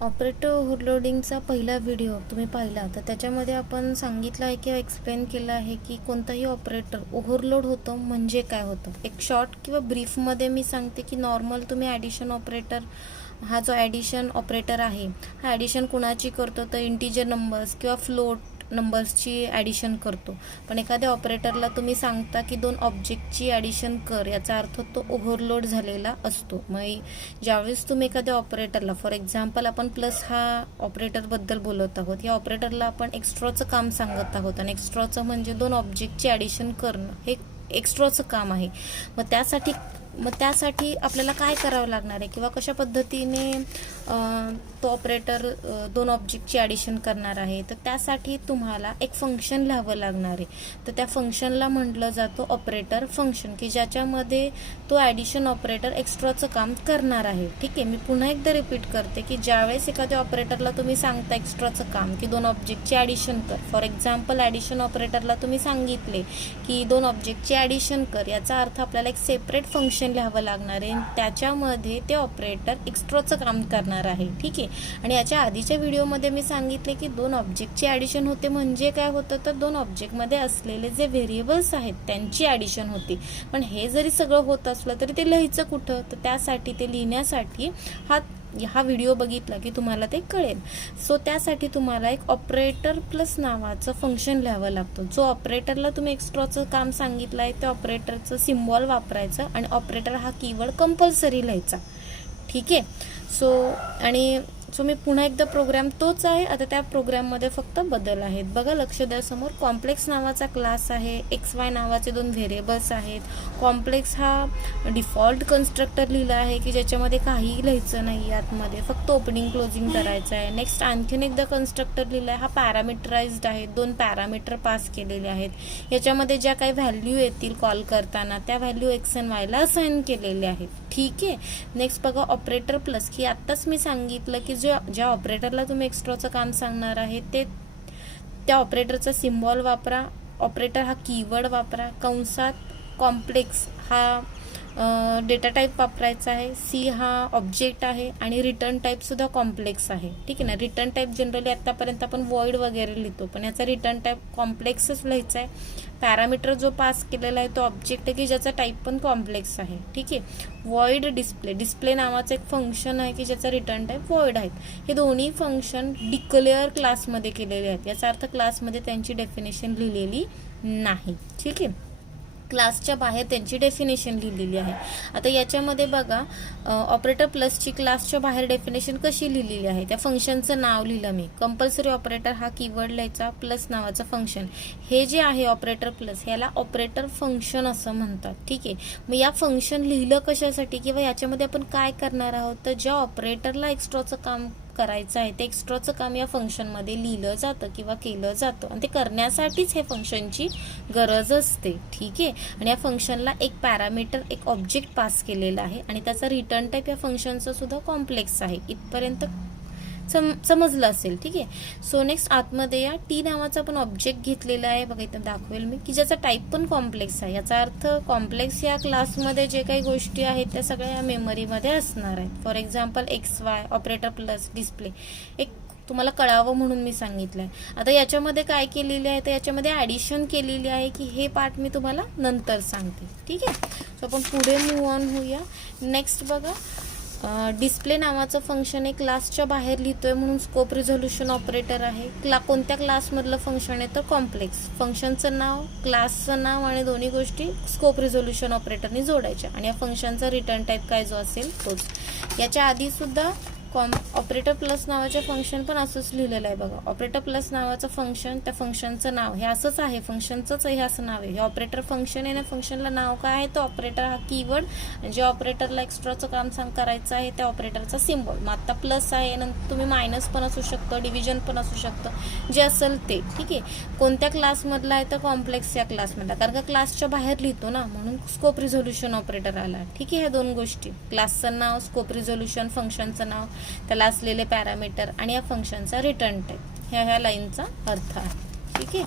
Operator ओव्हरलोडिंगचा पहिला video तुम्ही पाहिला तर त्याच्यामध्ये आपण सांगितलं आहे किंवा एक्सप्लेन केलं आहे की कोणताही ऑपरेटर ओव्हरलोड होतं म्हणजे काय होतं. एक शॉर्ट किंवा ब्रीफमध्ये मी सांगते की नॉर्मल तुम्ही ॲडिशन ऑपरेटर हा जो ॲडिशन ऑपरेटर आहे हा ॲडिशन कुणाची करतो तर इंटिजर नंबर्स किंवा फ्लोट नंबर्सची ॲडिशन करतो. पण एखाद्या ऑपरेटरला तुम्ही सांगता की दोन ऑब्जेक्टची ॲडिशन कर, याचा अर्थ तो ओव्हरलोड झालेला असतो. मग ज्यावेळेस तुम्ही एखाद्या ऑपरेटरला, फॉर एक्झाम्पल आपण प्लस हा ऑपरेटरबद्दल बोलत आहोत, या ऑपरेटरला आपण एक्स्ट्राचं काम सांगत आहोत आणि एक्स्ट्राचं म्हणजे दोन ऑब्जेक्टची ॲडिशन करणं हे एक्स्ट्राचं काम आहे. मग त्यासाठी आपल्याला काय करावं लागणार आहे किंवा कशा पद्धतीने तो ऑपरेटर दोन ऑब्जेक्टची ॲडिशन करणार आहे, तर त्यासाठी तुम्हाला एक फंक्शन लिहावं लागणार आहे. तर त्या फंक्शनला म्हटलं जातं ऑपरेटर फंक्शन, की ज्याच्यामध्ये तो ॲडिशन ऑपरेटर एक्स्ट्राचं काम करणार आहे. ठीक आहे, मी पुन्हा एकदा रिपीट करते की ज्यावेळेस एखाद्या ऑपरेटरला तुम्ही सांगता एक्स्ट्राचं काम की दोन ऑब्जेक्टची ॲडिशन कर, फॉर एक्झाम्पल ॲडिशन ऑपरेटरला तुम्ही सांगितले की दोन ऑब्जेक्टची ॲडिशन कर, याचा अर्थ आपल्याला एक सेपरेट फंक्शन लिहावं लागणार आहे. त्याच्यामध्ये ते ऑपरेटर एक्स्ट्राचं काम करणार आहे. ठीक आहे, आणि याच्या आधीच्या व्हिडिओमध्ये मी सांगितले की दोन ऑब्जेक्टची ॲडिशन होते म्हणजे काय होतं, तर दोन ऑब्जेक्टमध्ये असलेले जे व्हेरिएबल्स आहेत त्यांची ॲडिशन होती. पण हे जरी सगळं होत असलं तरी ते लिहायचं कुठं, तर त्यासाठी ते लिहिण्यासाठी हा व्हिडिओ बघितला की तुम्हाला ते कळेल. सो त्यासाठी तुम्हाला एक ऑपरेटर प्लस नावाचं फंक्शन लिहावं लागतं. जो ऑपरेटरला तुम्ही एक्स्ट्राचं काम सांगितलं आहे त्या ऑपरेटरचं सिम्बॉल वापरायचं आणि ऑपरेटर हा कीवर्ड कंपल्सरी लिहायचा. ठीक आहे, सो मी पुन्हा एकदा प्रोग्राम तोच आहे, आता त्या प्रोग्राममध्ये फक्त बदल आहेत. बघा, लक्ष द्या, समोर कॉम्प्लेक्स नावाचा क्लास आहे, XY नावाचे दोन व्हेरिएबल्स आहेत. कॉम्प्लेक्स हा डिफॉल्ट कन्स्ट्रक्टर लिहिला आहे की ज्याच्यामध्ये काहीही लिहायचं नाही, आतमध्ये फक्त ओपनिंग क्लोजिंग करायचं आहे. नेक्स्ट आणखीन एकदा कन्स्ट्रक्टर लिहिला आहे, हा पॅरामीटराइज्ड आहे, दोन पॅरामीटर पास केलेले आहेत. याच्यामध्ये ज्या काही व्हॅल्यू येतील कॉल करताना त्या व्हॅल्यू X आणि Y ला असाइन केलेले आहेत. ठीक आहे, नेक्स्ट बघा ऑपरेटर प्लस, की आत्ताच मी सांगितलं की ज्या ऑपरेटरला तुम्ही एक्स्ट्राचं काम सांगणार आहे ते त्या ऑपरेटरचा सिम्बॉल वापरा, ऑपरेटर हा कीवर्ड वापरा, कंसात कॉम्प्लेक्स हा डेटा टाईप वापरायचा आहे, सी हा ऑब्जेक्ट आहे आणि रिटर्न टाईपसुद्धा कॉम्प्लेक्स आहे. ठीक आहे ना, रिटर्न टाईप जनरली आत्तापर्यंत आपण वॉइड वगैरे लिहितो, पण याचा रिटर्न टाईप कॉम्प्लेक्सच लिहायचा आहे. पॅरामीटर जो पास केलेला आहे तो ऑब्जेक्ट आहे की ज्याचा टाईप पण कॉम्प्लेक्स आहे. ठीक आहे, वॉइड डिस्प्ले नावाचं एक फंक्शन आहे की ज्याचा रिटर्न टाईप वॉइड आहेत. हे दोन्ही फंक्शन डिक्लेअर क्लासमध्ये केलेले आहेत, याचा अर्थ क्लासमध्ये त्यांची डेफिनेशन लिहिलेली नाही. ठीक आहे, क्लासच्या बाहेर त्यांची डेफिनेशन लिहिलेली आहे. आता याच्यामध्ये बघा, ऑपरेटर प्लसची क्लासच्या बाहेर डेफिनेशन कशी लिहिलेली आहे, त्या फंक्शनचं नाव लिहिलं मी. कंपल्सरी ऑपरेटर हा कीवर्ड लिहायचा, प्लस नावाचं फंक्शन. हे जे आहे ऑपरेटर प्लस, याला ऑपरेटर फंक्शन असं म्हणतात. ठीक आहे, मग या फंक्शन लिहिलं कशासाठी किंवा याच्यामध्ये आपण काय करणार आहोत, तर ज्या ऑपरेटरला एक्स्ट्राचं काम करायचं आहे ते एक्स्ट्राचं काम या फंक्शनमध्ये लिहिलं जातं किंवा केलं जातं आणि ते करण्यासाठीच हे फंक्शनची गरज असते. ठीक आहे, आणि या फंक्शनला एक पॅरामीटर, एक ऑब्जेक्ट पास केलेला आहे आणि त्याचा रिटर्न टाईप या फंक्शनचं सुद्धा कॉम्प्लेक्स आहे. इथपर्यंत समजलं असेल. ठीक आहे, सो नेक्स्ट आतमध्ये या टी नावाचा पण ऑब्जेक्ट घेतलेला आहे, बघा इथं दाखवेल मी, की ज्याचा टाईप पण कॉम्प्लेक्स आहे. याचा अर्थ कॉम्प्लेक्स या क्लासमध्ये जे काही गोष्टी आहेत त्या सगळ्या या मेमरीमध्ये असणार आहेत. For example XY, operator plus, display, एक तुम्हाला कळावं म्हणून मी सांगितलं आहे. आता याच्यामध्ये काय केलेले आहे, तर याच्यामध्ये ॲडिशन केलेली आहे की हे पार्ट मी तुम्हाला नंतर सांगते. ठीक आहे, सो आपण पुढे मूव्ह ऑन होऊया. नेक्स्ट बघा, डिस्प्ले नावाचं फंक्शन आहे, क्लासच्या बाहेर लिहितोय म्हणून स्कोप रिझोल्युशन ऑपरेटर आहे. कोणत्या क्लासमधलं फंक्शन आहे तर कॉम्प्लेक्स. फंक्शनचं नाव, क्लासचं नाव आणि दोन्ही गोष्टी स्कोप रिझोल्युशन ऑपरेटरने जोडायच्या आणि या फंक्शनचा रिटर्न टाईप काय जो असेल तोच. याच्या आधी सुद्धा ऑपरेटर प्लस नावाचे फंक्शन पण असंच लिहिलेलं आहे. बघा, ऑपरेटर प्लस नावाचं फंक्शन, त्या फंक्शनचं नाव हे असंच आहे, फंक्शनचंच हे असं नाव आहे. हे ऑपरेटर फंक्शन आहे ना, फंक्शनला नाव काय आहे तर ऑपरेटर हा कीवर्ड आणि जे ऑपरेटरला एक्स्ट्राचं काम करायचं आहे त्या ऑपरेटरचा सिम्बॉल. मग आता प्लस आहे, नंतर तुम्ही मायनस पण असू शकतं, डिव्हिजन पण असू शकतं, जे असेल ते. ठीक आहे, कोणत्या क्लासमधला आहे तर कॉम्प्लेक्स या क्लासमधला, कारण का क्लासच्या बाहेर लिहितो ना म्हणून स्कोप रिझोल्युशन ऑपरेटर आला. ठीक आहे, ह्या दोन गोष्टी, क्लासचं नाव, स्कोप रिझोल्युशन, फंक्शनचं नाव, त्याला असलेले पॅरामीटर आणि या फंक्शनचा रिटर्न टाईप, ह्या लाईनचा अर्थ आहे. ठीक आहे.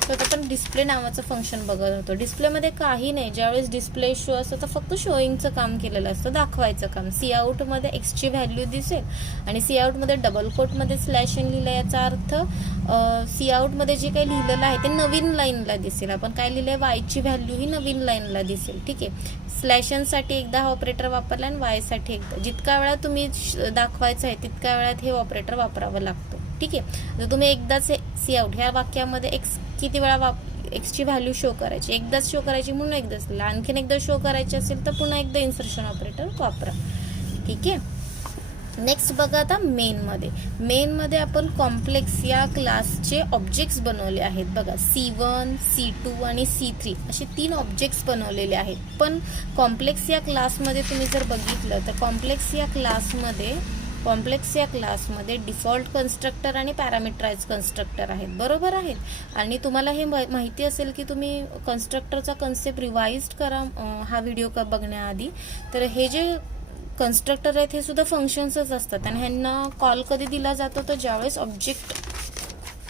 तर आता आपण डिस्प्ले नावाचं फंक्शन बघत होतो. डिस्प्लेमध्ये काही नाही, ज्यावेळेस डिस्प्ले शो असतं तर फक्त शोईंगचं काम केलेलं असतं, दाखवायचं काम. सी आउटमध्ये एक्सची व्हॅल्यू दिसेल आणि सी आउटमध्ये डबल कोटमध्ये स्लॅश एन लिहिलं, याचा अर्थ सी आउटमध्ये जे काही लिहिलेलं आहे ते नवीन लाईनला दिसेल. आपण काय लिहिलंय, वायची व्हॅल्यू ही नवीन लाईनला दिसेल. ठीक आहे. स्लॅश एन साठी एकदा हा ऑपरेटर वापरला आणि वाय साठी एकदा. जितका वेळा तुम्ही दाखवायचं आहे तितक्या वेळात हे ऑपरेटर वापरावं लागतं. ठीक आहे. जर तुम्ही एकदाच सी आउट ह्या वाक्यामध्ये एक्स किती वेळा एक्सची व्हॅल्यू शो करायची, एकदाच शो करायची म्हणून एकदाच, आणखीन एकदा शो करायची असेल तर पुन्हा एकदा इन्सर्शन ऑपरेटर वापरा. ठीक आहे. नेक्स्ट बघा आता मेनमध्ये आपण कॉम्प्लेक्स या क्लासचे ऑब्जेक्ट्स बनवले आहेत. बघा C1, C2 आणि C3 असे 3 ऑब्जेक्ट्स बनवलेले आहेत. पण कॉम्प्लेक्स या क्लासमध्ये तुम्ही जर बघितलं तर कॉम्प्लेक्स या क्लासमध्ये डिफॉल्ट कन्स्ट्रक्टर आणि पॅरामीटराइज कन्स्ट्रक्टर आहेत. बरोबर आहेत. आणि तुम्हाला हे माहिती असेल की तुम्ही कन्स्ट्रक्टरचा कन्सेप्ट रिवाइज करा हा व्हिडिओ बघण्याआधी. तर हे जे कन्स्ट्रक्टर आहेत हे सुद्धा फंक्शन्सच असतात आणि ह्यांना कॉल कधी दिला जातो तर ज्यावेळेस ऑब्जेक्ट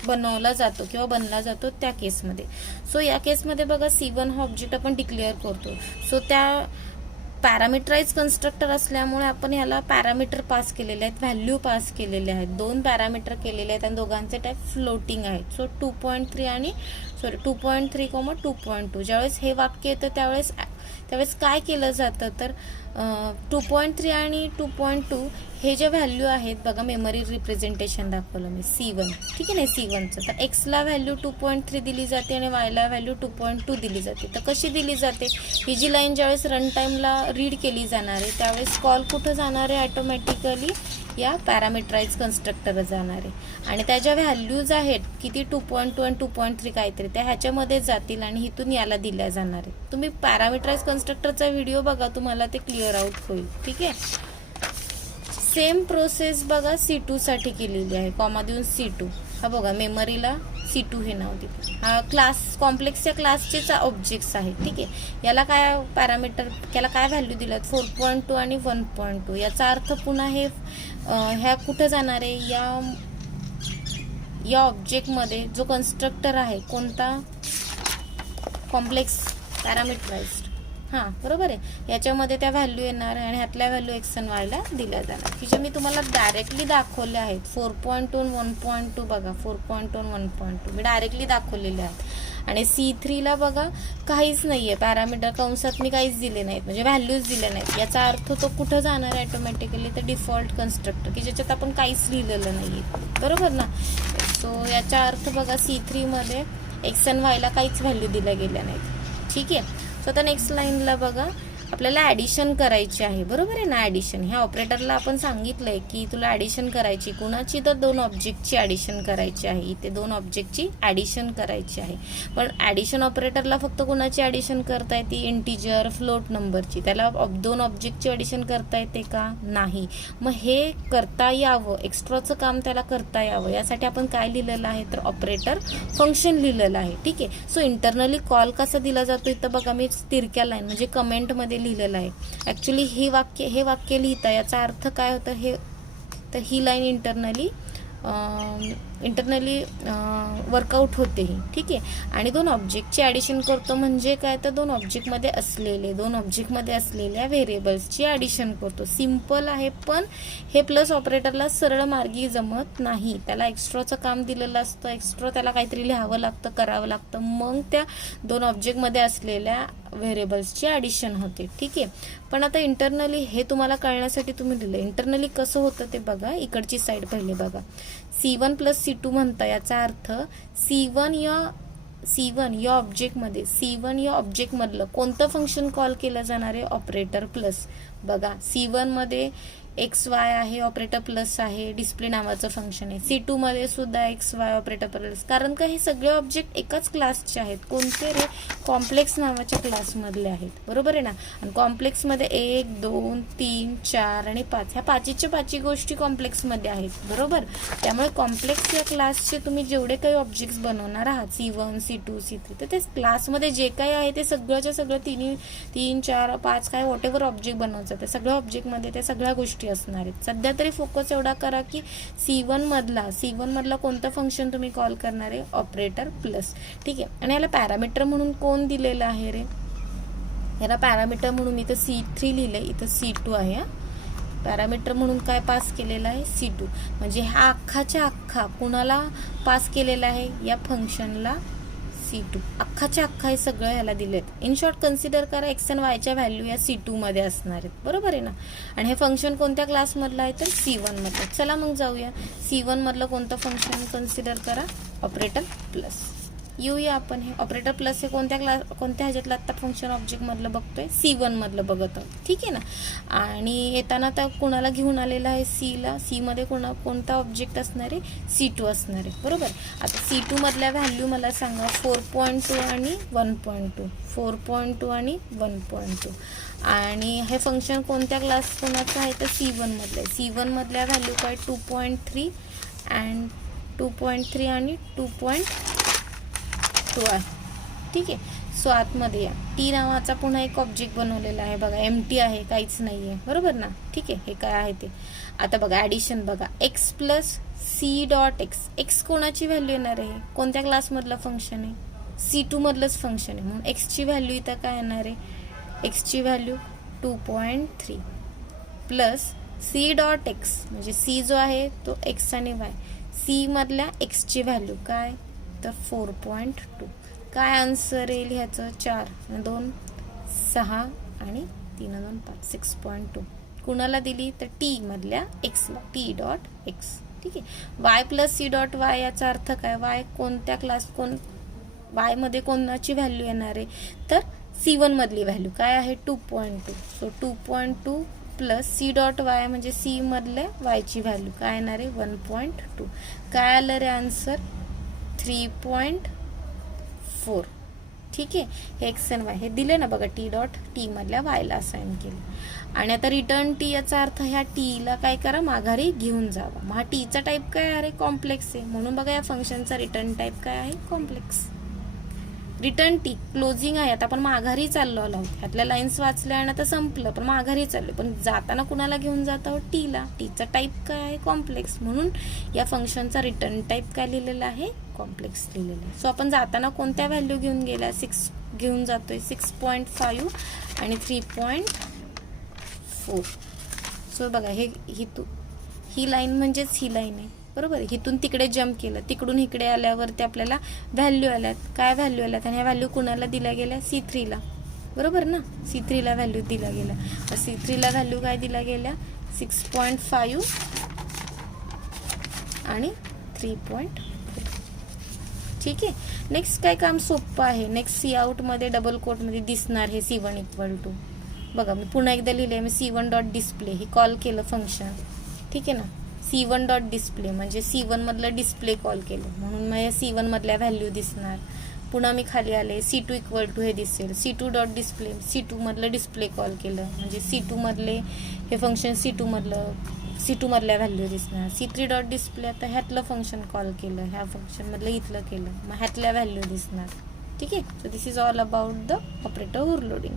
बनवला जातो किंवा बनला जातो त्या केसमध्ये. सो या केसमध्ये बघा C1 हा ऑब्जेक्ट आपण डिक्लेअर करतो. सो त्या पॅरामीटराइज कन्स्ट्रक्टर असल्यामुळे आपण ह्याला पॅरामीटर पास केलेले आहेत, व्हॅल्यू पास केलेले आहेत, 2 पॅरामीटर केलेले आहेत आणि दोघांचे टाईप फ्लोटिंग आहेत. सो 2.3 आणि 2.2. ज्यावेळेस हे वाक्य येतं त्यावेळेस काय केलं जातं तर 2.3 आणि 2.2 हे जे व्हॅल्यू आहेत बघा, मेमरी रिप्रेझेंटेशन दाखवलं मी C1. ठीक आहे ना, C1चं. तर एक्सला व्हॅल्यू 2.3 दिली जाते आणि वायला व्हॅल्यू 2.2 दिली जाते. तर कशी दिली जाते, ही जी लाईन ज्यावेळेस रन टाईमला रीड केली जाणार आहे त्यावेळेस कॉल कुठं जाणार आहे, ऑटोमॅटिकली या पॅरामीटराइज कन्स्ट्रक्टर जाणार आहे आणि त्याच्या व्हॅल्यूज आहेत किती 2.2 आणि 2.3 काहीतरी त्या ह्याच्यामध्ये जातील आणि इथून याला दिल्या जाणार आहे. तुम्ही पॅरामीटराइज कन्स्ट्रक्टरचा व्हिडिओ बघा, तुम्हाला ते क्लिअर आउट होईल. ठीक आहे. सेम प्रोसेस बघा C2 साठी केलेली आहे, कॉमा देऊन C2. हा बघा, मेमरीला C2 हे नाव दिले. हा क्लास कॉम्प्लेक्सच्या क्लासचेच ऑब्जेक्ट्स आहेत. ठीक आहे. याला काय पॅरामीटर, याला काय व्हॅल्यू दिल्यात 4.2 आणि 1.2. याचा अर्थ पुन्हा हे ह्या कुठं जाणार आहे, या ऑब्जेक्टमध्ये जो कन्स्ट्रक्टर आहे कोणता, कॉम्प्लेक्स पॅरामीटराइज्ड. हां बरोबर आहे. याच्यामध्ये त्या व्हॅल्यू येणार आणि ह्यातल्या व्हॅल्यू एक्स आणि वायला दिल्या जाणार, की जे मी तुम्हाला डायरेक्टली दाखवले आहेत. 4.2 1.2 बघा, 4.2 1.2 मी डायरेक्टली दाखवलेले आहेत. आणि C3ला बघा काहीच नाही आहे, पॅरामीटर कंसात मी काहीच दिले नाहीत, म्हणजे व्हॅल्यूज दिले नाहीत. याचा अर्थ तो कुठं जाणार आहे ऑटोमॅटिकली, तर डिफॉल्ट कन्स्ट्रक्टर की ज्याच्यात आपण काहीच लिहिलेलं नाही आहे. बरोबर ना. सो याचा अर्थ बघा C3मध्ये एक्स आणि वायला काहीच व्हॅल्यू दिल्या गेल्या नाहीत. ठीक आहे. सो आता नेक्स्ट लाईनला बघा, आपल्याला ॲडिशन करायची आहे. बरोबर आहे ना. ॲडिशन ह्या ऑपरेटरला आपण सांगितलंय की तुला ॲडिशन करायची, कुणाची तर 2 ऑब्जेक्टची ॲडिशन करायची आहे. इथे 2 ऑब्जेक्टची ॲडिशन करायची आहे. पण ॲडिशन ऑपरेटरला फक्त कुणाची ॲडिशन करता येते, इंटिजर फ्लोट नंबरची. त्याला 2 ऑब्जेक्टची ॲडिशन करता येते का, नाही. मग हे करता यावं, एक्स्ट्राचं काम त्याला करता यावं यासाठी आपण काय लिहिलेलं आहे तर ऑपरेटर फंक्शन लिहिलेलं आहे. ठीक आहे. सो इंटरनली कॉल कसा दिला जातो, इथं बघा मी तिरक्या लाईन म्हणजे कमेंटमध्ये लिहिलेलं आहे. ॲक्च्युली हे वाक्य लिहिता याचा अर्थ काय होतं, हे तर ही लाईन इंटरनली वर्कआउट होते ही. ठीक आहे. आणि 2 ऑब्जेक्टची ॲडिशन करतो म्हणजे काय, तर 2 ऑब्जेक्टमध्ये असलेल्या व्हेरिएबल्सची ॲडिशन करतो. सिम्पल आहे, पण हे प्लस ऑपरेटरला सरळ मार्गी जमत नाही. त्याला एक्स्ट्राचं काम दिलेलं असतं, एक्स्ट्रा त्याला काहीतरी लिहावं लागतं, करावं लागतं, मग त्या 2 ऑब्जेक्टमध्ये असलेल्या व्हेरिएबल्सची ॲडिशन होते. ठीक आहे. पण आता इंटरनली हे तुम्हाला कळण्यासाठी तुम्ही लिहिलं. इंटरनली कसं होतं ते बघा, इकडची साईड पहिले बघा. C1 प्लस C2 म्हणता, याचा अर्थ C1 या ऑब्जेक्टमधलं कोणतं फंक्शन कॉल केलं जाणार आहे, ऑपरेटर प्लस. बघा C1 मध्ये XY आहे, ऑपरेटर प्लस आहे, डिस्प्ले नावाचं फंक्शन आहे. C2 मध्ये सुद्धा XY ऑपरेटर प्लस, कारण का हे सगळे ऑब्जेक्ट एकाच क्लासचे आहेत. कोणते रे, कॉम्प्लेक्स नावाच्या क्लासमधले आहेत. बरोबर आहे ना. आणि कॉम्प्लेक्समध्ये 1 2 3 4 आणि 5 ह्या 5ची गोष्टी कॉम्प्लेक्समध्ये आहेत. बरोबर. त्यामुळे कॉम्प्लेक्स या क्लासचे तुम्ही जेवढे काही ऑब्जेक्ट्स बनवणार आहात, C1 C2 C3, तर ते क्लासमध्ये जे काही आहे ते सगळं 3 4 5 काय वॉट एव्हर ऑब्जेक्ट बनवायचं, त्या सगळ्या ऑब्जेक्टमध्ये त्या सगळ्या गोष्टी गोष्टी असणार आहेत. सध्या तरी फोकस एवढा करा की C1 मधला कोणतं फंक्शन तुम्ही कॉल करणार आहे, ऑपरेटर प्लस. ठीक आहे. आणि याला पॅरामीटर म्हणून कोण दिलेलं आहे रे, याला पॅरामीटर म्हणून इथं C3 लिहिलंय, इथं C2 आहे. हा पॅरामीटर म्हणून काय पास केलेला आहे, C2. म्हणजे हा अख्खाच्या अख्खा कुणाला पास केलेला आहे, या फंक्शनला C2. अख्खाच्या अख्खा हे सगळं ह्याला दिलेत. इन शॉर्ट कन्सिडर करा एक्स अँड वायच्या व्हॅल्यू या C2 मध्ये असणार आहेत, बरोबर आहे ना. आणि हे फंक्शन कोणत्या क्लासमधलं आहे, तर C1 मधलं. चला मग जाऊया, C1 मधलं कोणतं फंक्शन कन्सिडर करा, ऑपरेटर प्लस. येऊया आपण, हे ऑपरेटर प्लस हे कोणत्या ह्याच्यातलं आत्ता फंक्शन ऑब्जेक्ट मधलं बघतोय, C1 मधलं बघत आहोत. ठीक आहे ना. आणि येताना तर कोणाला घेऊन आलेला आहे, सी मध्ये कोणता ऑब्जेक्ट असणार आहे, C2 असणार आहे, बरोबर. आता C2 मधल्या व्हॅल्यू मला सांगा, 4.2 आणि 1.2, 4.2 आणि 1.2. आणि हे फंक्शन कोणत्या कोणाचं आहे, तर C1 मधलं आहे. C1 मधल्या व्हॅल्यू काय, 2.3 अँड 2.3 आणि 2.2 आहे. ठीक आहे. सो आतमध्ये या, टी नावाचा पुन्हा एक ऑब्जेक्ट बनवलेला आहे बघा, एम्प्टी आहे, काहीच नाही आहे, बरोबर ना. ठीक आहे. हे काय आहे ते आता बघा, ॲडिशन बघा, X plus C dot X. X कोणाची व्हॅल्यू येणार आहे, कोणत्या क्लासमधलं फंक्शन आहे, C2 मधलंच फंक्शन आहे, म्हणून एक्सची व्हॅल्यू इथं काय येणार आहे, एक्सची value 2.3 plus C dot X, म्हणजे सी जो आहे तो एक्स आणि वाय. सी मधल्या एक्सची व्हॅल्यू काय, तर 4.2. काय आन्सर येईल ह्याचं, 4 2 6 आणि 3 2 5, 6.2. कुणाला दिली, तर टी मधल्या एक्सला, टी डॉट एक्स. ठीक आहे. Y plus C dot Y याचा अर्थ काय, वाय कोणत्या वाय मध्ये कोणाची व्हॅल्यू येणार आहे, तर C1 मधली व्हॅल्यू काय आहे, 2.2. So 2.2 plus C dot Y म्हणजे सी मधल्या वायची व्हॅल्यू काय येणार आहे, 1.2. काय आलं रे आन्सर, 3.4. ठीक आहे. हे एक्स एन वाय हे दिले ना बघा, टी डॉट टी मधल्या वायला असाइन केलं. आणि आता रिटर्न टी याचा अर्थ ह्या टीला काय करा, माघारी घेऊन जावा. मग हा टीचा टाईप काय आहे, कॉम्प्लेक्स आहे, म्हणून बघा या फंक्शनचा रिटर्न टाईप काय आहे, कॉम्प्लेक्स. रिटर्न टी क्लोजिंग आहे, आता आपण माघारी चाललो आहोत, ह्यातल्या लाईन्स वाचल्या आणि आता संपलं, पण माघारी चाललो, पण जाताना कुणाला घेऊन जात आहोत, टीला. टीचा टाईप काय आहे, कॉम्प्लेक्स, म्हणून या फंक्शनचा रिटर्न टाईप काय लिहिलेला आहे, कॉम्प्लेक्स लिहिलेला आहे. सो आपण जाताना कोणत्या व्हॅल्यू घेऊन गेल्या, 6 घेऊन जातोय, 6.5 आणि 3.4. सो बघा ही लाईन म्हणजेच ही लाईन आहे, बरोबर. इथून तिकडे जम्प केलं, तिकडून इकडे आल्यावरती आपल्याला व्हॅल्यू आल्यात, काय व्हॅल्यू आल्यात, आणि ह्या व्हॅल्यू कुणाला दिल्या गेल्या, C3ला, बरोबर ना. C3ला व्हॅल्यू दिल्या गेल्या, C3ला व्हॅल्यू काय दिल्या गेल्या, 6.5 आणि 3.4. ठीक आहे. नेक्स्ट काय काम सोपं आहे, नेक्स्ट सी आउट मध्ये डबल कोट मध्ये दिसणार हे C1 इक्वल टू, बघा मी पुन्हा एकदा लिहिले, मी C1 डॉट डिस्प्ले हे कॉल केलं फंक्शन. ठीक आहे ना. C1 डॉट डिस्प्ले म्हणजे C1 मधलं डिस्प्ले कॉल केलं, म्हणून मग या C1 मधल्या व्हॅल्यू दिसणार. पुन्हा मी खाली आले, C2 इक्वल टू हे दिसेल, C2 डॉट डिस्प्ले C2 मधलं डिस्प्ले कॉल केलं, म्हणजे C2 मधले हे फंक्शन C2 मधल्या व्हॅल्यू दिसणार. C3 डॉट डिस्प्ले आता ह्यातलं फंक्शन कॉल केलं, ह्या फंक्शन मधलं इथलं केलं, मग ह्यातल्या व्हॅल्यू दिसणार. ठीक आहे. So this is all about the operator overloading.